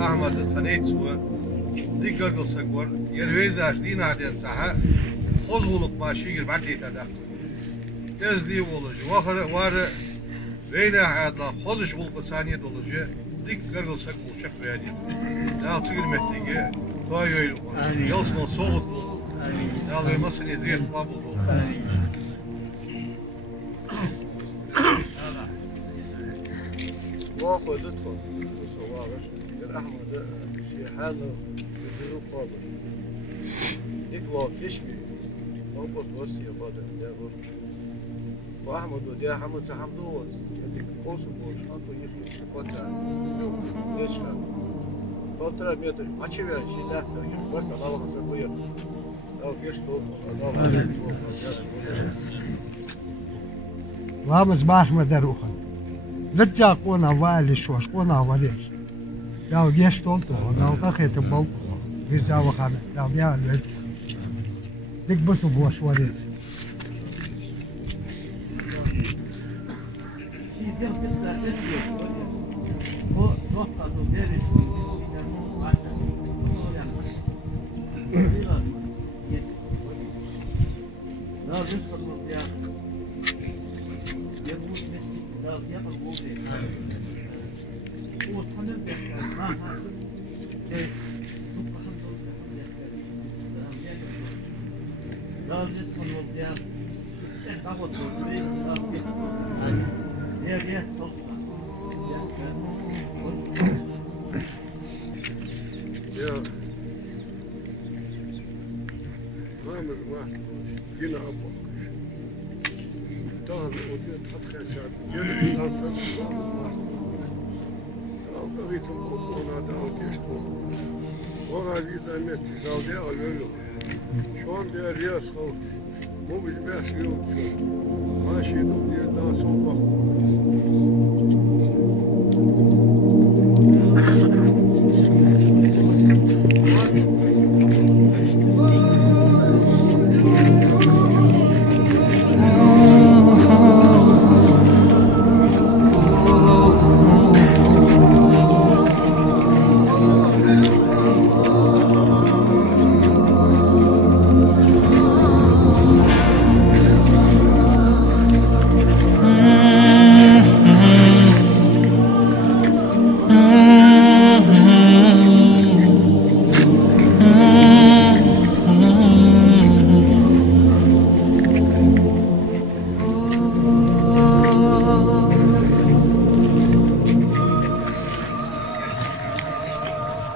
Ahmad tanıt var. Diğer kılsak var. Yer heyzaj dinadiyat saha. Hozuluk başı gir batı tadak. Gözli olucu. Var Veyne hayatla hozuş bulku saniye dolucu. Diğer kılsak uçak verdi. Nasıl girmekteği doyuyor. Yalsmal soğuk. Dalı masın eziyet babul. واخذ ادخل صوابه احمد في حاله بدون قابل يطلع تشكي ضبط وصيه بعد الدابه واحمد وجا حمد سحمدوس يديك قوس boş anto yefik kota geçer otra miyatı açı ver şeyler bak Allah'a sabır al geç Vamos baş mı der uhan Vecca qona valish was qona valish. Ya geç oldu. Ya kakete bol. Bize vakan. Ya lüt. Dik basu boş valish. Yine abakmış. Daha bir oluyor, tatlı şart. Yine bir tarafı var. Altta ritim ona da al geçti. Orada bir zahmet dalga alıyor. Şu an diğer riyaz kal. Bu bir beş yıl. Maaşı yok diye daha son bak.